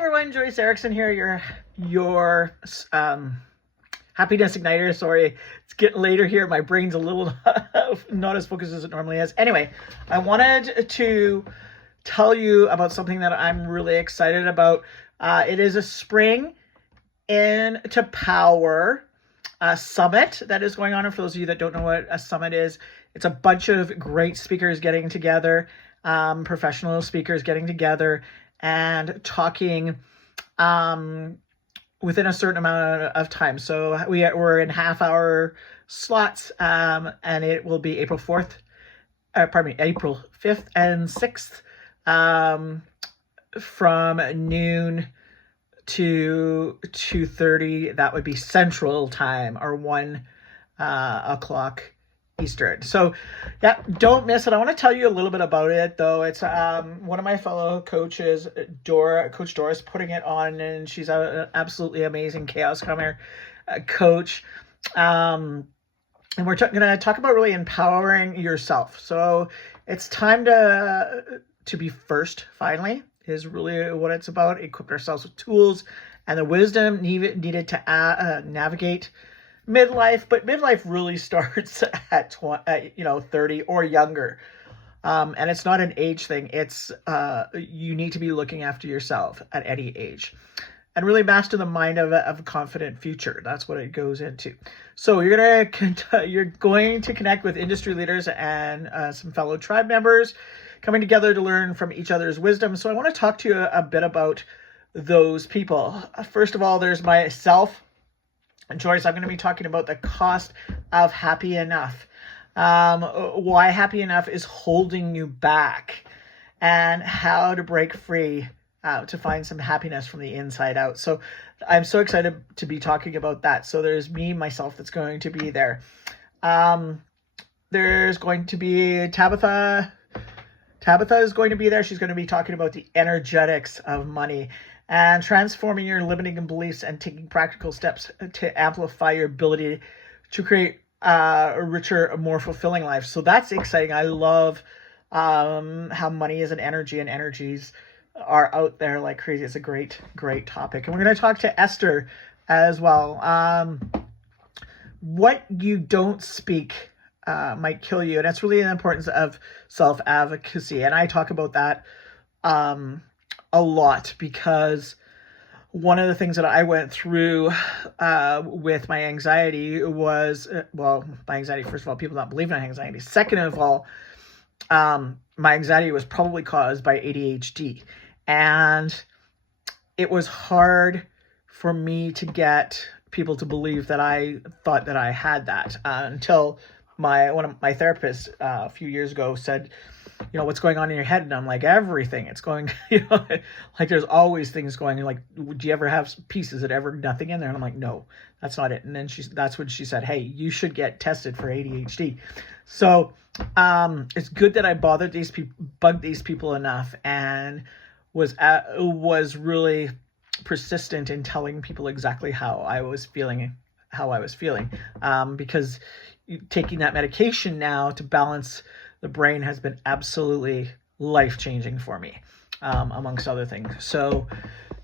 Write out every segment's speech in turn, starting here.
everyone, Joyce Erickson here, your happiness igniter. Sorry, it's getting later here. My brain's a little not as focused as it normally is. Anyway, I wanted to tell you about something that I'm really excited about. It is a Spring into Power summit that is going on. And for those of you that don't know what a summit is, it's a bunch of great speakers getting together, professional speakers getting together and talking within a certain amount of time. So we're in half-hour slots, and it will be April 5th and 6th, from noon to 2:30. That would be Central Time, or 1 o'clock Eastern. So yeah, don't miss it. I want to tell you a little bit about it, though. It's one of my fellow coaches, Coach Doris, putting it on, and she's an absolutely amazing Chaos Comer coach. And we're going to talk about really empowering yourself. So it's time to be first, finally, is really what it's about. Equip ourselves with tools and the wisdom needed to navigate midlife, but midlife really starts at 30 or younger, and it's not an age thing. It's you need to be looking after yourself at any age, and really master the mind of a confident future. That's what it goes into. So you're going to connect with industry leaders and some fellow tribe members coming together to learn from each other's wisdom. So I want to talk to you a bit about those people. First of all, there's myself. Joyce, I'm going to be talking about the cost of happy enough, why happy enough is holding you back, and how to break free to find some happiness from the inside out. So I'm so excited to be talking about that. So there's myself that's going to be there. There's going to be Tabitha. Tabitha is going to be there. She's going to be talking about the energetics of money and transforming your limiting beliefs and taking practical steps to amplify your ability to create a richer, more fulfilling life. So that's exciting. I love how money is an energy, and energies are out there like crazy. It's a great, great topic. And we're going to talk to Esther as well. What you don't speak might kill you. And that's really the importance of self-advocacy. And I talk about that a lot, because one of the things that I went through with my anxiety was, my anxiety, first of all, people not believe in anxiety. Second of all, my anxiety was probably caused by ADHD. And it was hard for me to get people to believe that I thought that I had that until one of my therapists a few years ago said, what's going on in your head? And I'm like, everything. It's going, like there's always things going. Like, would you ever have peace? Is it ever nothing in there? And I'm like, no, that's not it. And then that's when she said, hey, you should get tested for ADHD. So it's good that I bugged these people enough, and was really persistent in telling people exactly how I was feeling, because taking that medication now to balance the brain has been absolutely life-changing for me, amongst other things. So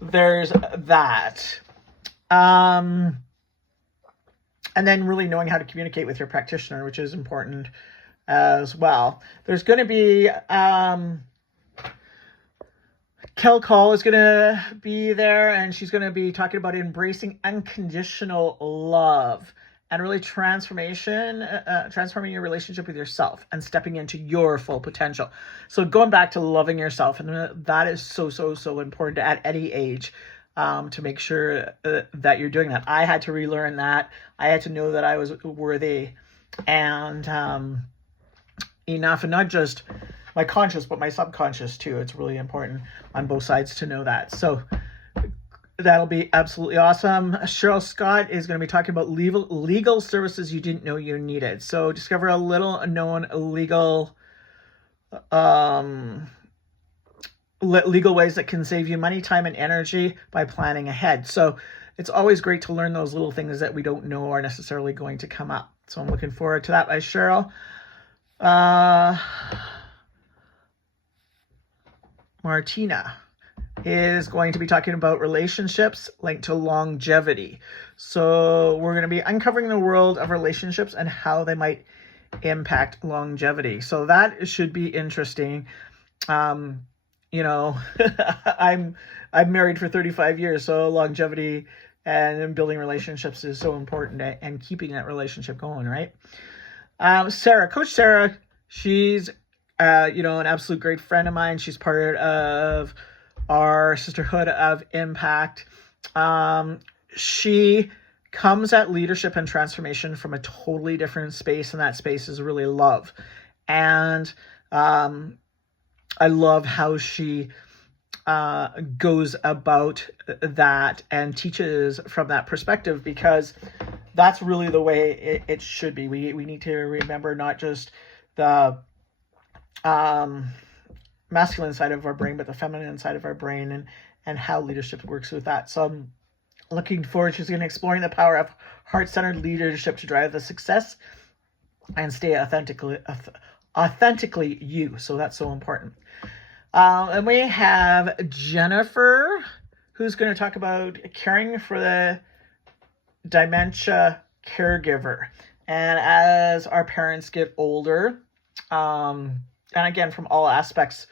there's that. And then really knowing how to communicate with your practitioner, which is important as well. There's going to be Kel Call is going to be there, and she's going to be talking about embracing unconditional love and really transforming your relationship with yourself and stepping into your full potential. So going back to loving yourself, and that is so, so, so important at any age, to make sure that you're doing that. I had to relearn that. I had to know that I was worthy and enough, and not just my conscious, but my subconscious too. It's really important on both sides to know that. So that'll be absolutely awesome. Cheryl Scott is going to be talking about legal services you didn't know you needed. So discover a little known legal ways that can save you money, time, and energy by planning ahead. So it's always great to learn those little things that we don't know are necessarily going to come up. So I'm looking forward to that by Cheryl. Martina is going to be talking about relationships linked to longevity. So we're going to be uncovering the world of relationships and how they might impact longevity. So that should be interesting. You know, I'm married for 35 years, so longevity and building relationships is so important, and keeping that relationship going, right? Sarah, Coach Sarah, she's an absolute great friend of mine. She's part of our Sisterhood of Impact. She comes at leadership and transformation from a totally different space, and that space is really love. And I love how she goes about that and teaches from that perspective, because that's really the way it should be. We need to remember not just the masculine side of our brain, but the feminine side of our brain, and how leadership works with that. So I'm looking forward to exploring the power of heart-centered leadership to drive the success and stay authentically you. So that's so important. And we have Jennifer, who's going to talk about caring for the dementia caregiver. And as our parents get older, and again, from all aspects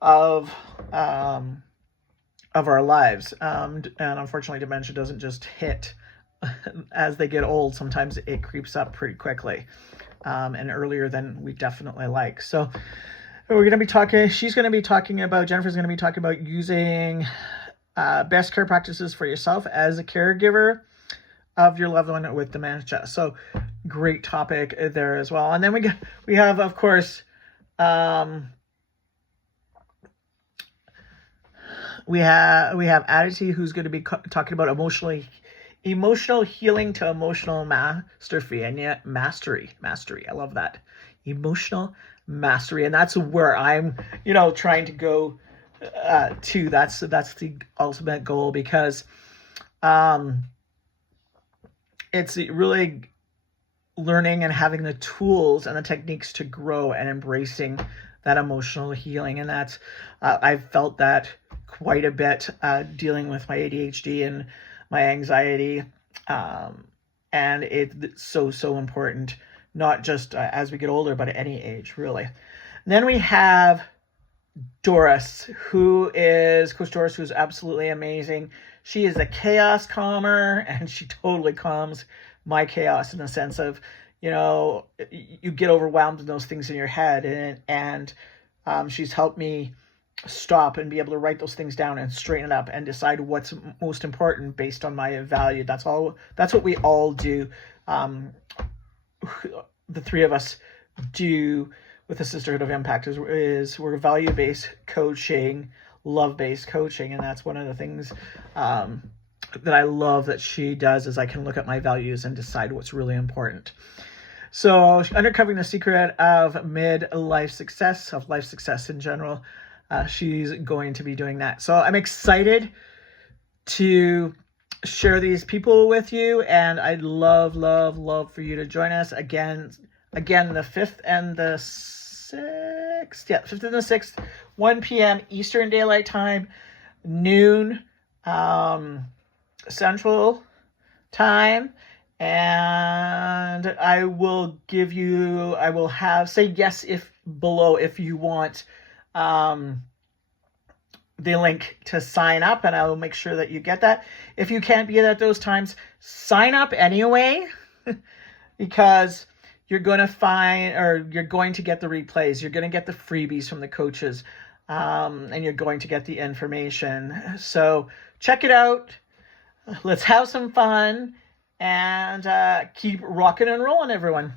of our lives, and unfortunately, dementia doesn't just hit as they get old. Sometimes it creeps up pretty quickly, and earlier than we definitely like. So we're going to be talking, Jennifer's going to be talking about using best care practices for yourself as a caregiver of your loved one with dementia. So great topic there as well. And then we have, of course, we have Aditi, who's going to be talking about emotional healing to emotional mastery. And yet mastery. I love that. Emotional mastery. And that's where I'm, trying to go to. That's the ultimate goal, because it's really learning and having the tools and the techniques to grow and embracing that emotional healing. And that's, I've felt that quite a bit dealing with my ADHD and my anxiety. And it's so important, not just as we get older, but at any age, really. And then we have Doris, Coach Doris, who's absolutely amazing. She is a chaos calmer, and she totally calms my chaos in the sense of, you get overwhelmed in those things in your head, and she's helped me stop and be able to write those things down and straighten it up and decide what's most important based on my value. That's what we all do. The three of us do with the Sisterhood of Impact is we're value-based coaching, love-based coaching. And that's one of the things that I love that she does, is I can look at my values and decide what's really important. So uncovering the secret of midlife success, of life success in general, she's going to be doing that. So I'm excited to share these people with you, and I'd love for you to join us again the 5th and the 6th. Yeah, 5th and the 6th, 1 p.m. Eastern Daylight Time, noon Central Time. And I will say yes below if you want the link to sign up, and I will make sure that you get that. If you can't be at those times, sign up anyway, because you're going to get the replays, you're going to get the freebies from the coaches, and you're going to get the information. So check it out. Let's have some fun, and keep rocking and rolling, everyone.